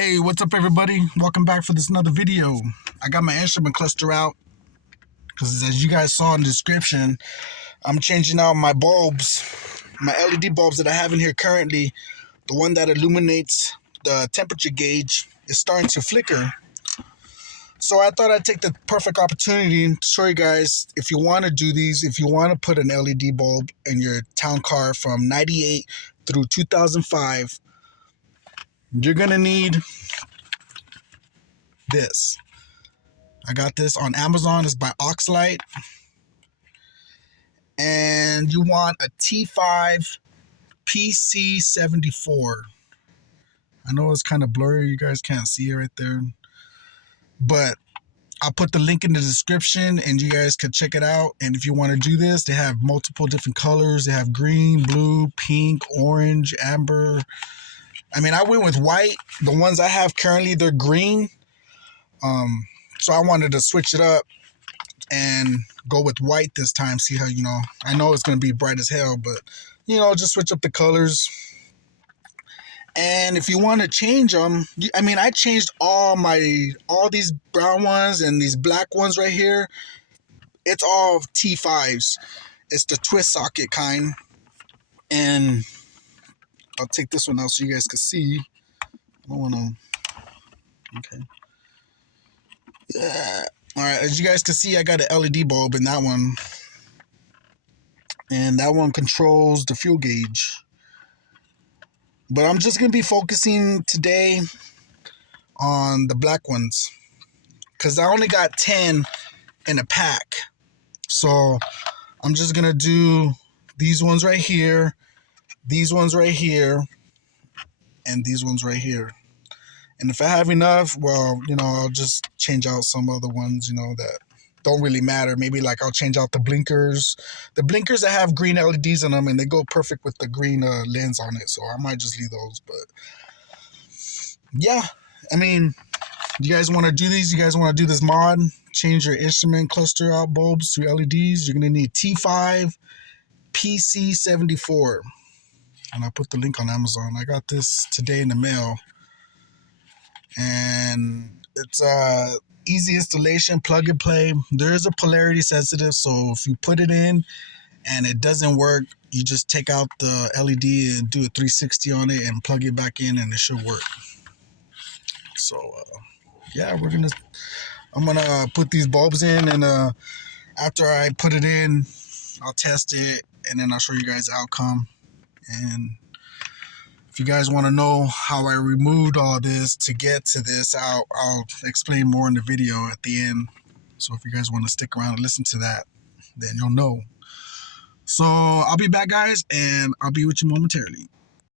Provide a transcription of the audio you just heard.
Hey, what's up everybody? Welcome back for this another video. I got my instrument cluster out because as you guys saw in the description, I'm changing out my bulbs, my LED bulbs that I have in here currently. The one that illuminates the temperature gauge is starting to flicker. So I thought I'd take the perfect opportunity to show you guys, if you want to do these, if you want to put an LED bulb in your town car from 98 through 2005, you're going to need this. I got this on Amazon. It's by Oxlight. And you want a T5 PC74. I know it's kind of blurry. You guys can't see it right there. But I'll put the link in the description and you guys can check it out. And if you want to do this, they have multiple different colors. They have green, blue, pink, orange, amber. I mean, I went with white. The ones I have currently, they're green. So I wanted to switch it up and go with white this time. See how, I know it's going to be bright as hell, but, just switch up the colors. And if you want to change them, I changed all these brown ones and these black ones right here. It's all T5s. It's the twist socket kind. And I'll take this one out so you guys can see. I don't want to... Okay. Yeah. All right, as you guys can see, I got an LED bulb in that one. And that one controls the fuel gauge. But I'm just going to be focusing today on the black ones, because I only got 10 in a pack. So I'm just going to do these ones right here, these ones right here, and these ones right here. And if I have enough, well, I'll just change out some other ones, that don't really matter. Maybe like I'll change out the blinkers. The blinkers that have green LEDs in them, and they go perfect with the green lens on it. So I might just leave those. But yeah, you guys want to do these? You guys want to do this mod? Change your instrument cluster out bulbs to LEDs. You're going to need T5 PC74. And I'll put the link on Amazon. I got this today in the mail. And it's easy installation, plug and play. There is a polarity sensitive, so if you put it in and it doesn't work, you just take out the LED and do a 360 on it and plug it back in, and it should work. So yeah, I'm gonna put these bulbs in, and after I put it in, I'll test it, and then I'll show you guys the outcome. And if you guys want to know how I removed all this to get to this, I'll explain more in the video at the end. So if you guys want to stick around and listen to that, then you'll know. So I'll be back, guys, and I'll be with you momentarily.